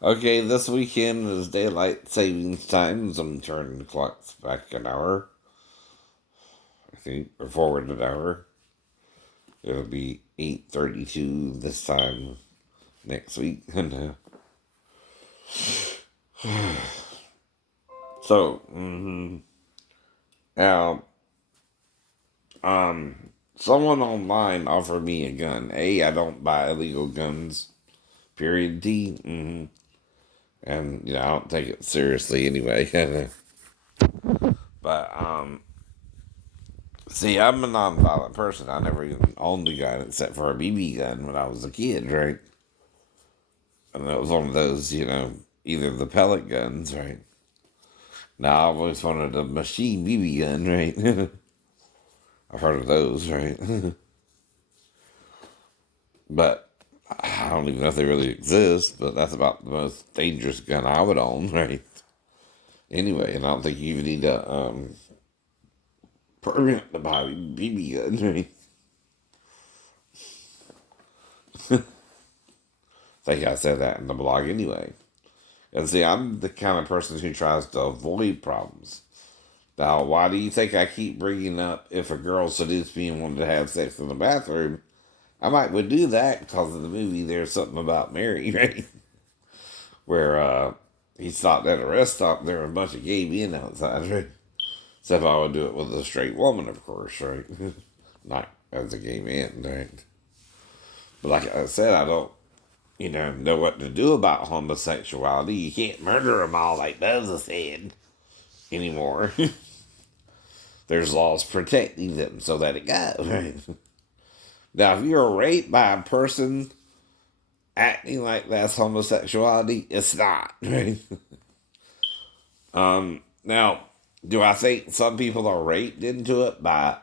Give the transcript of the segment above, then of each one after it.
Okay, this weekend is daylight savings time, so I'm turning the clocks back an hour, I think, or forward an hour. It'll be 8:32 this time next week. And so, now, someone online offered me a gun. A, I don't buy illegal guns. Period. D. And I don't take it seriously anyway. But see, I'm a non-violent person. I never even owned a gun except for a BB gun when I was a kid, right? And it was one of those, either the pellet guns, right? Now I always wanted a machine BB gun, right? I've heard of those, right? But I don't even know if they really exist. But that's about the most dangerous gun I would own, right? Anyway, and I don't think you even need a permit to buy a BB gun, right? I think I said that in the blog anyway. And see, I'm the kind of person who tries to avoid problems. Now, why do you think I keep bringing up if a girl seduced me and wanted to have sex in the bathroom? I might would do that because of the movie There's Something About Mary, right? Where he stopped at a rest stop, there were a bunch of gay men outside, right? Except I would do it with a straight woman, of course, right? Not as a gay man, right? But like I said, I don't know what to do about homosexuality. You can't murder them all like Buzz said anymore. There's laws protecting them so that it goes, right? Now, if you're raped by a person acting like that's homosexuality, it's not, right? Now, do I think some people are raped into it by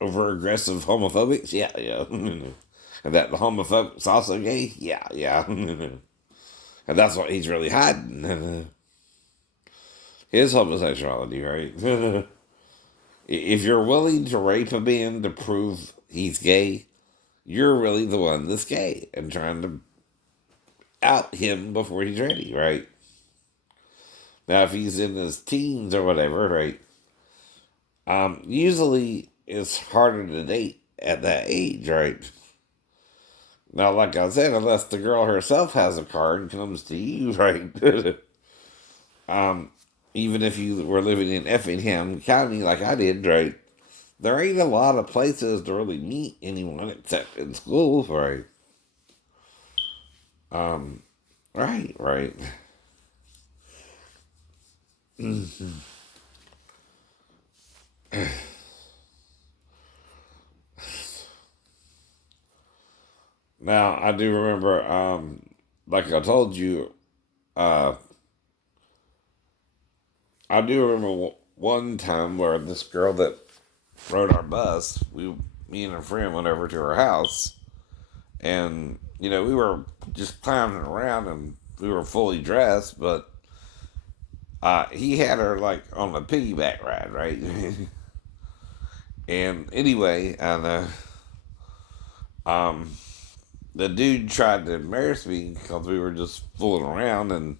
over aggressive homophobics? Yeah, yeah. And that the homophobic's also gay? Yeah, yeah. And that's what he's really hiding. His homosexuality, right? If you're willing to rape a man to prove he's gay, you're really the one that's gay and trying to out him before he's ready, right? Now, if he's in his teens or whatever, right? Usually it's harder to date at that age, right? Now, like I said, unless the girl herself has a card and comes to you, right? Even if you were living in Effingham County like I did, right? There ain't a lot of places to really meet anyone except in school, right? Right, right. Now, I do remember, like I told you, uh, I do remember one time where this girl that rode our bus, me and a friend went over to her house, and we were just climbing around, and we were fully dressed, but he had her like on a piggyback ride, right? And anyway, and um, the dude tried to embarrass me because we were just fooling around, and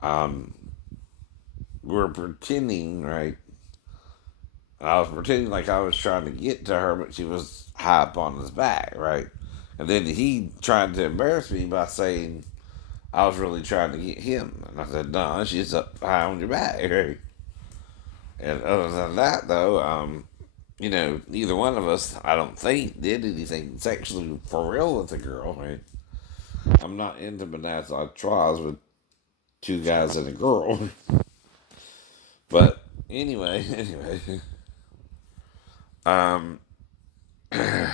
um, we were pretending, right? I was pretending like I was trying to get to her, but she was high up on his back, right? And then he tried to embarrass me by saying I was really trying to get him. And I said, no, she's up high on your back, right? And other than that, though, neither one of us, I don't think, did anything sexually for real with the girl, right? I'm not into monazite trials with two guys and a girl. But anyway, um, I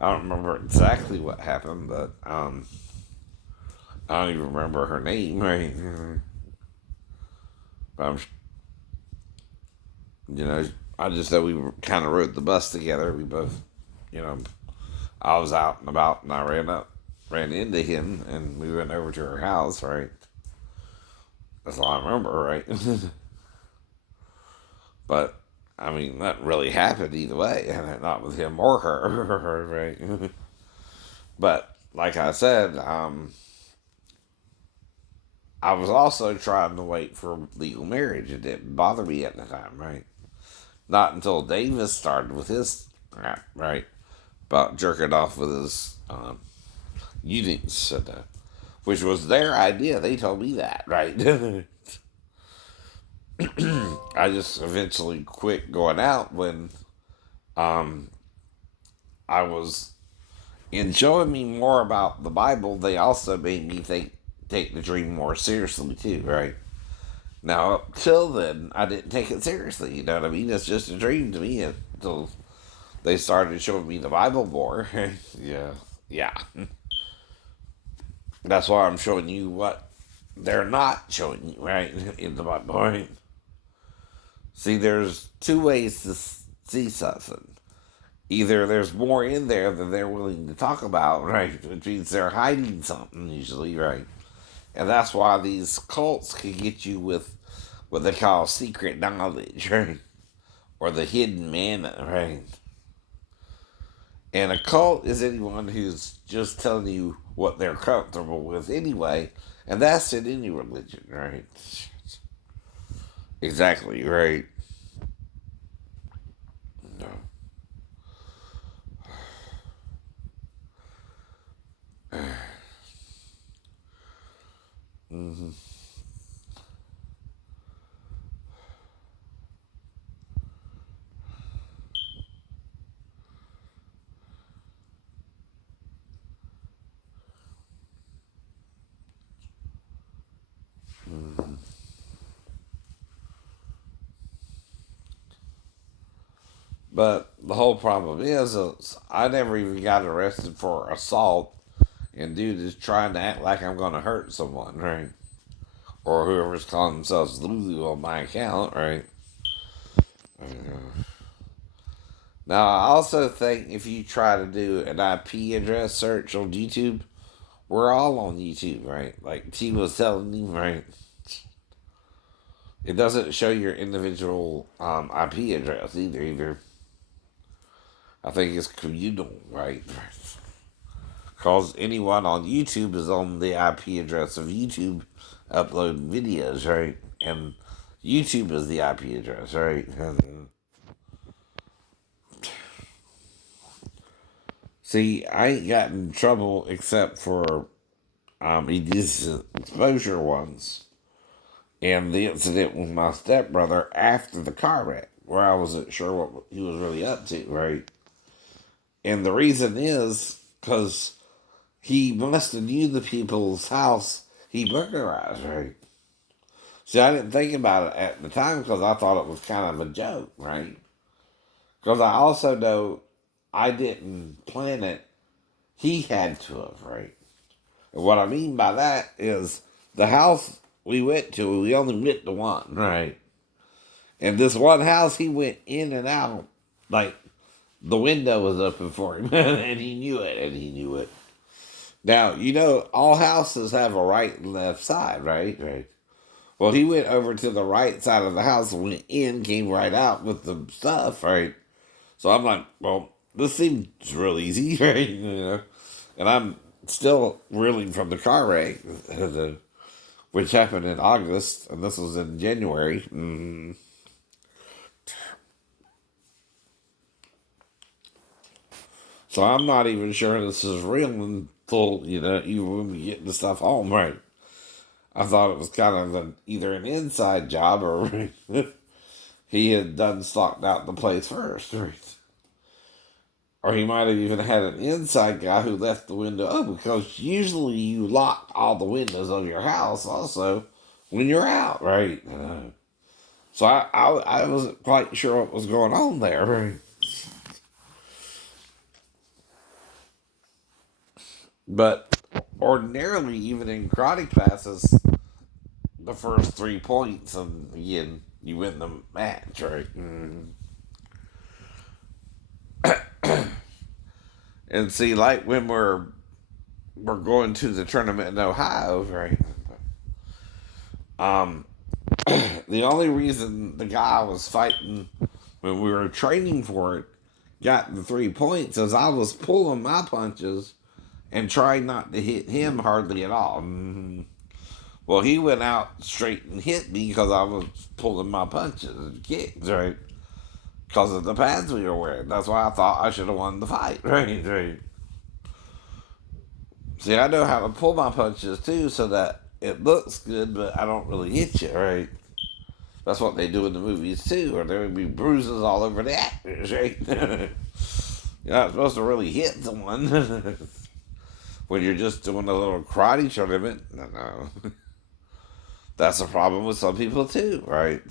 don't remember exactly what happened, but I don't even remember her name, right? But I just know we kind of rode the bus together. We both, you know, I was out and about, and I ran into him, and we went over to her house, right? That's all I remember, right? But I mean, that really happened either way, and not with him or her, right? But like I said, I was also trying to wait for legal marriage. It didn't bother me at the time, right? Not until Davis started with his crap, right? About jerking off with his eunuchs, which was their idea. They told me that, right? I just eventually quit going out when um, I was, in showing me more about the Bible, they also made me take the dream more seriously too, right? Now, up till then, I didn't take it seriously. You know what I mean? It's just a dream to me until they started showing me the Bible more. Yeah, yeah. That's why I'm showing you what they're not showing you, right? In the Bible, right? See, there's two ways to see something. Either there's more in there than they're willing to talk about, right? Which means they're hiding something, usually, right? And that's why these cults can get you with what they call secret knowledge, right? Or the hidden manna, right? And a cult is anyone who's just telling you what they're comfortable with anyway, and that's in any religion, right? Exactly, right? No. Mm-hmm. Mm-hmm. But the whole problem is I never even got arrested for assault, and dude is trying to act like I'm going to hurt someone, right? Or whoever's calling themselves Lulu on my account, right? Now, I also think if you try to do an IP address search on YouTube, we're all on YouTube, right? Like T was telling me, right? It doesn't show your individual IP address either. I think it's communal, right? Because anyone on YouTube is on the IP address of YouTube uploading videos, right? And YouTube is the IP address, right? And see, I ain't gotten in trouble except for these exposure ones and the incident with my stepbrother after the car wreck, where I wasn't sure what he was really up to, right? And the reason is because he must have knew the people's house he burglarized, right? See, I didn't think about it at the time because I thought it was kind of a joke, right? Because I also know I didn't plan it. He had to have, right? And what I mean by that is the house we went to, we only went to one, right? And this one house, he went in and out like the window was open for him, and he knew it, and he knew it. Now, you know, all houses have a right and left side, right? Right. Well, he went over to the right side of the house and went in, came right out with the stuff, right? So I'm like, well, this seems real easy, right? You know, and I'm still reeling from the car wreck, which happened in August, and this was in January. So I'm not even sure this is real until, you know, even when we get the stuff home, right? I thought it was kind of either an inside job or he had done stocked out the place first, right? Or he might have even had an inside guy who left the window open because usually you lock all the windows of your house also when you're out, right? So I wasn't quite sure what was going on there, right? But ordinarily, even in karate classes, the first 3 points, and again, you win the match, right? And see, like when we're going to the tournament in Ohio, right? Um, the only reason the guy I was fighting when we were training for it got the 3 points is I was pulling my punches and tried not to hit him hardly at all. Well, he went out straight and hit me because I was pulling my punches and kicks, right? Because of the pads we were wearing. That's why I thought I should have won the fight, right? See, I know how to pull my punches too so that it looks good, but I don't really hit you, right? That's what they do in the movies too, or there would be bruises all over the actors, right? You're not supposed to really hit someone when you're just doing a little karate tournament. No. That's a problem with some people too, right?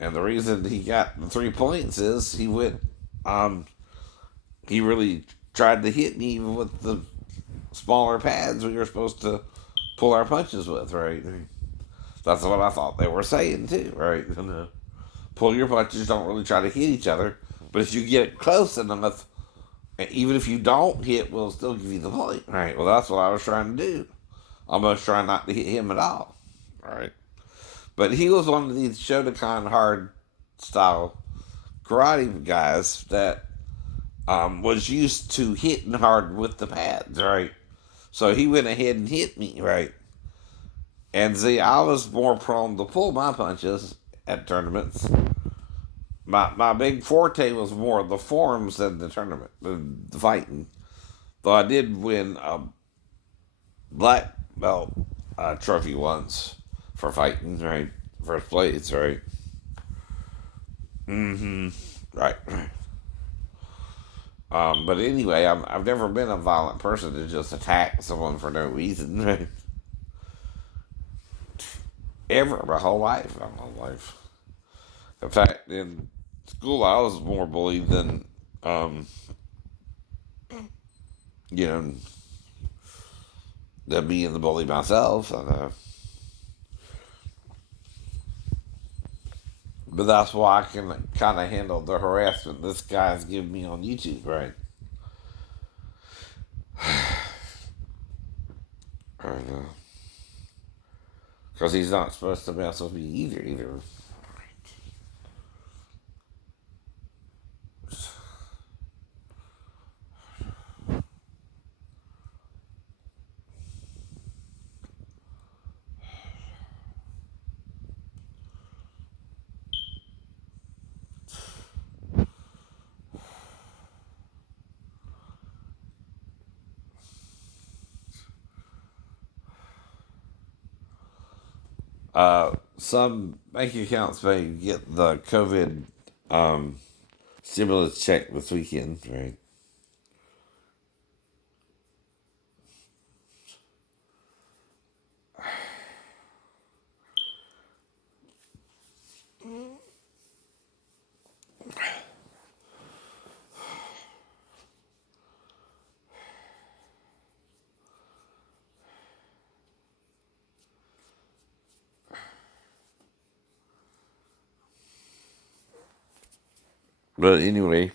And the reason he got the 3 points is he really tried to hit me even with the smaller pads we were supposed to pull our punches with, right? That's what I thought they were saying too, right? Pull your punches, don't really try to hit each other. But if you get close enough, even if you don't hit, we'll still give you the point, right? Well, that's what I was trying to do. Almost trying not to hit him at all, right? But he was one of these Shotokan hard style karate guys that was used to hitting hard with the pads, right? So he went ahead and hit me, right? And see, I was more prone to pull my punches at tournaments. My big forte was more the forms than the tournament, the fighting. Though I did win a black belt trophy once for fighting, right? First place, right? Right. But anyway, I've never been a violent person to just attack someone for no reason, right? Ever, my whole life. In fact, in school, I was more bullied um, you know, than being the bully myself. But that's why I can kind of handle the harassment this guy's giving me on YouTube, right? Because he's not supposed to mess with me either. Some bank accounts may get the COVID stimulus check this weekend, right? But anyway,